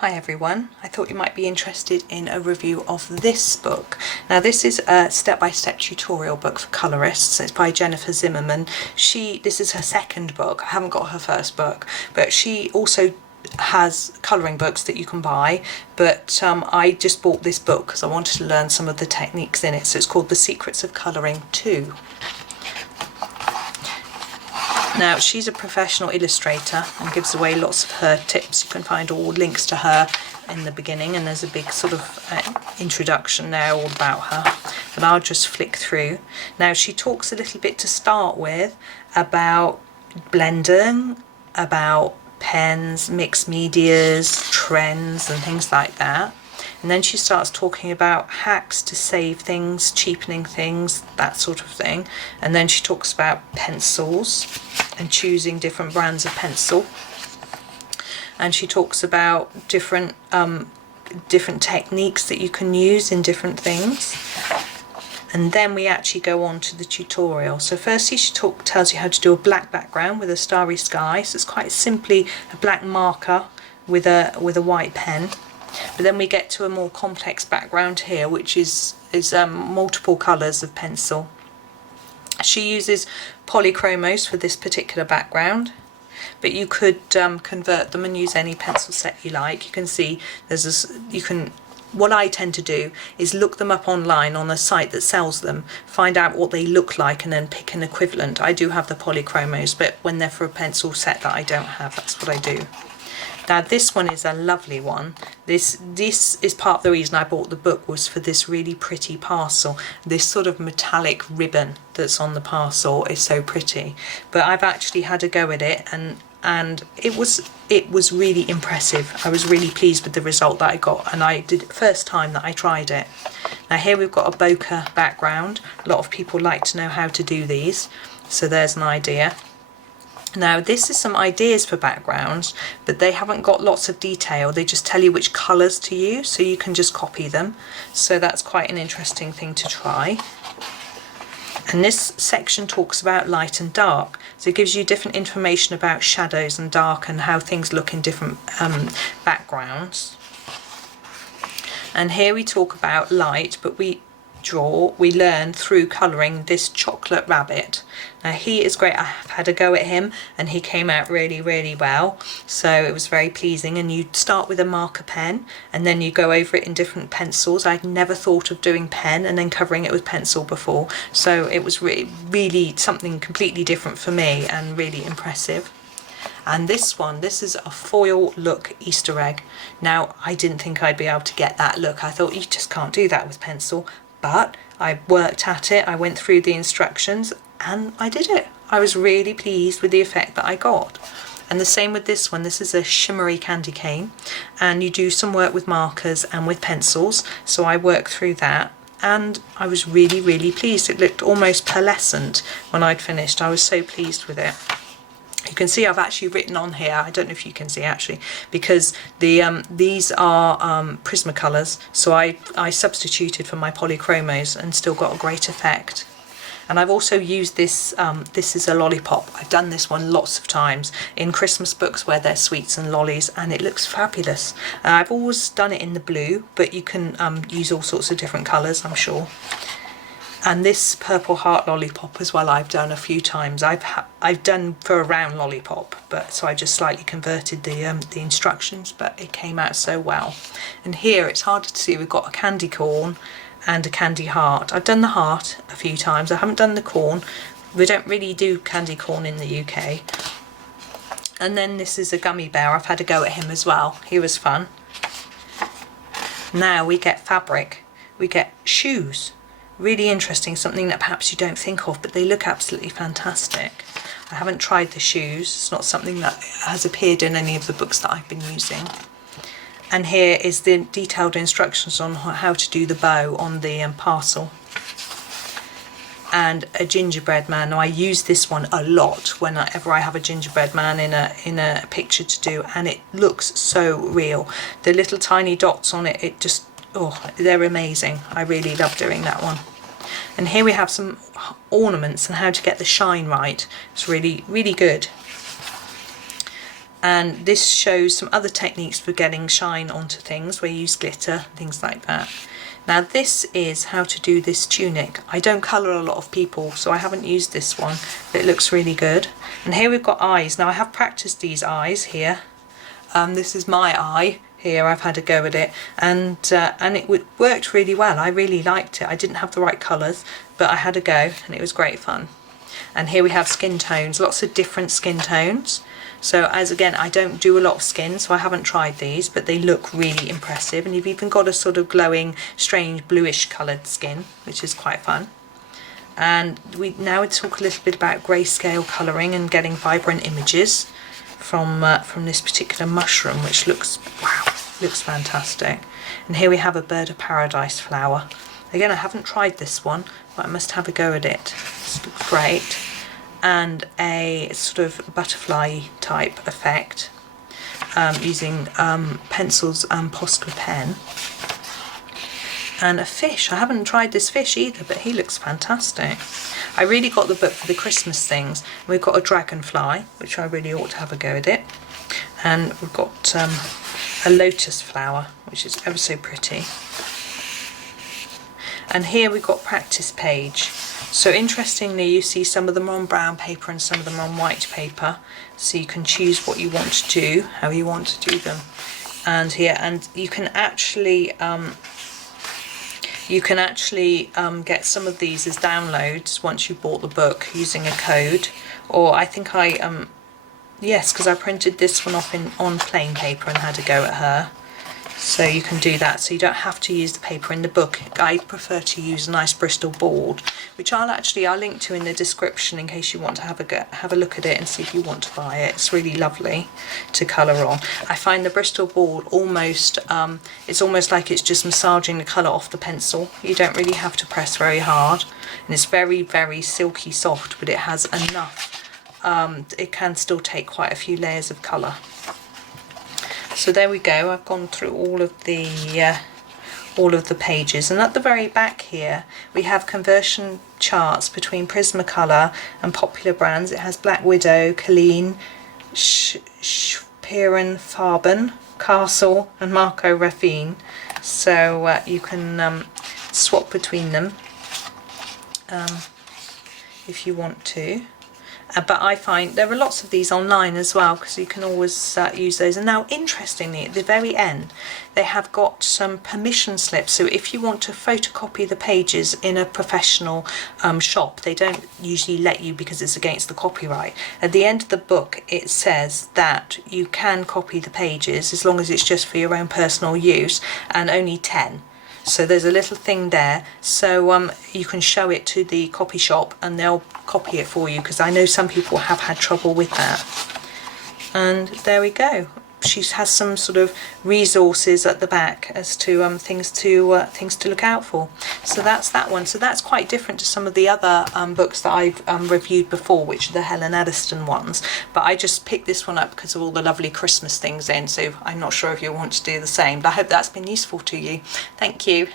Hi everyone, I thought you might be interested in a review of this book. Now this is a step-by-step tutorial book for colourists. It's by Jennifer Zimmermann. This is her second book. I haven't got her first book, but she also has colouring books that you can buy, but I just bought this book because I wanted to learn some of the techniques in it. So it's called The Secrets of Colouring 2. Now she's a professional illustrator and gives away lots of her tips. You can find all links to her in the beginning, and there's a big sort of introduction there all about her, but I'll just flick through. Now she talks a little bit to start with about blending, about pens, mixed medias, trends and things like that. And then she starts talking about hacks to save things, cheapening things, that sort of thing. And then she talks about pencils and choosing different brands of pencil. And she talks about different techniques that you can use in different things. And then we actually go on to the tutorial. So firstly she tells you how to do a black background with a starry sky. So it's quite simply a black marker with a white pen. But then we get to a more complex background here, which is multiple colours of pencil. She uses polychromos for this particular background, but you could convert them and use any pencil set you like. You can see what I tend to do is look them up online on a site that sells them, find out what they look like and then pick an equivalent. I do have the polychromos, but when they're for a pencil set that I don't have, that's what I do. Now this one is a lovely one. This is part of the reason I bought the book, was for this really pretty parcel. This sort of metallic ribbon that's on the parcel is so pretty. But I've actually had a go at it, and it was really impressive. I was really pleased with the result that I got, and I did it the first time that I tried it. Now here we've got a bokeh background. A lot of people like to know how to do these, so there's an idea. Now this is some ideas for backgrounds, but they haven't got lots of detail. They just tell you which colours to use, so you can just copy them. So that's quite an interesting thing to try. And this section talks about light and dark. So it gives you different information about shadows and dark and how things look in different backgrounds. And here we talk about light, but we learn through colouring this chocolate rabbit. Now he is great. I've had a go at him and he came out really, really well. So it was very pleasing. And you start with a marker pen and then you go over it in different pencils. I'd never thought of doing pen and then covering it with pencil before. So it was really something completely different for me and really impressive. And this is a foil look Easter egg. Now I didn't think I'd be able to get that look. I thought you just can't do that with pencil. But I worked at it, I went through the instructions and I did it. I was really pleased with the effect that I got. And the same with this one. This is a shimmery candy cane, and you do some work with markers and with pencils. So I worked through that and I was really, really pleased. It looked almost pearlescent when I'd finished. I was so pleased with it. You can see I've actually written on here, I don't know if you can see actually, because these are Prismacolors, so I substituted for my polychromos and still got a great effect. And I've also used this, this is a lollipop. I've done this one lots of times in Christmas books where they're sweets and lollies, and it looks fabulous. I've always done it in the blue, but you can use all sorts of different colours, I'm sure. And this purple heart lollipop as well, I've done a few times. I've done for a round lollipop, but so I just slightly converted the instructions, but it came out so well. And here it's harder to see. We've got a candy corn and a candy heart. I've done the heart a few times. I haven't done the corn. We don't really do candy corn in the UK. And then this is a gummy bear. I've had a go at him as well. He was fun. Now we get fabric. We get shoes. Really interesting, something that perhaps you don't think of, but they look absolutely fantastic. I haven't tried the shoes. It's not something that has appeared in any of the books that I've been using. And here is the detailed instructions on how to do the bow on the parcel. And a gingerbread man. Now I use this one a lot whenever I have a gingerbread man in a picture to do, and it looks so real. The little tiny dots on it, they're amazing. I really love doing that one. And here we have some ornaments and how to get the shine right. It's really, really good. And this shows some other techniques for getting shine onto things where you use glitter, things like that. Now this is how to do this tunic. I don't colour a lot of people, so I haven't used this one, but it looks really good. And here we've got eyes. Now I have practiced these eyes here. This is my eye here, I've had a go at it, and it worked really well. I really liked it. I didn't have the right colours, but I had a go and it was great fun. And here we have skin tones, lots of different skin tones. So as again, I don't do a lot of skin, so I haven't tried these, but they look really impressive. And you've even got a sort of glowing, strange bluish coloured skin, which is quite fun. And now we talk a little bit about grayscale colouring and getting vibrant images from this particular mushroom, which looks, wow, looks fantastic. And here we have a bird of paradise flower. Again, I haven't tried this one, but I must have a go at it. This looks great. And a sort of butterfly type effect using pencils and Posca pen. And a fish. I haven't tried this fish either, but he looks fantastic. I really got the book for the Christmas things. We've got a dragonfly, which I really ought to have a go at it. And we've got a lotus flower, which is ever so pretty. And here we've got practice page. So interestingly, you see some of them on brown paper and some of them on white paper. So you can choose what you want to do, how you want to do them. And here, and you can actually get some of these as downloads once you bought the book using a code. Or I think yes, because I printed this one off on plain paper and had a go at her. So you can do that, so you don't have to use the paper in the book. I prefer to use a nice Bristol board, which I'll link to in the description in case you want to have a look at it and see if you want to buy it. It's really lovely to colour on. I find the Bristol board almost, it's almost like it's just massaging the colour off the pencil. You don't really have to press very hard, and it's very, very silky soft, but it has enough, it can still take quite a few layers of colour. So there we go. I've gone through all of the pages, and at the very back here we have conversion charts between Prismacolor and popular brands. It has Black Widow, Colleen, Spearen Farben, Castle and Marco Raffine. So you can swap between them if you want to. But I find there are lots of these online as well, because you can always use those. And now, interestingly, at the very end, they have got some permission slips. So if you want to photocopy the pages in a professional shop, they don't usually let you because it's against the copyright. At the end of the book, it says that you can copy the pages as long as it's just for your own personal use, and only 10. So there's a little thing there, so you can show it to the copy shop and they'll copy it for you, because I know some people have had trouble with that. And there we go. She has some sort of resources at the back as to things to look out for. So that's that one. So that's quite different to some of the other books that I've reviewed before, which are the Helen Addiston ones. But I just picked this one up because of all the lovely Christmas things in. So I'm not sure if you'll want to do the same. But I hope that's been useful to you. Thank you.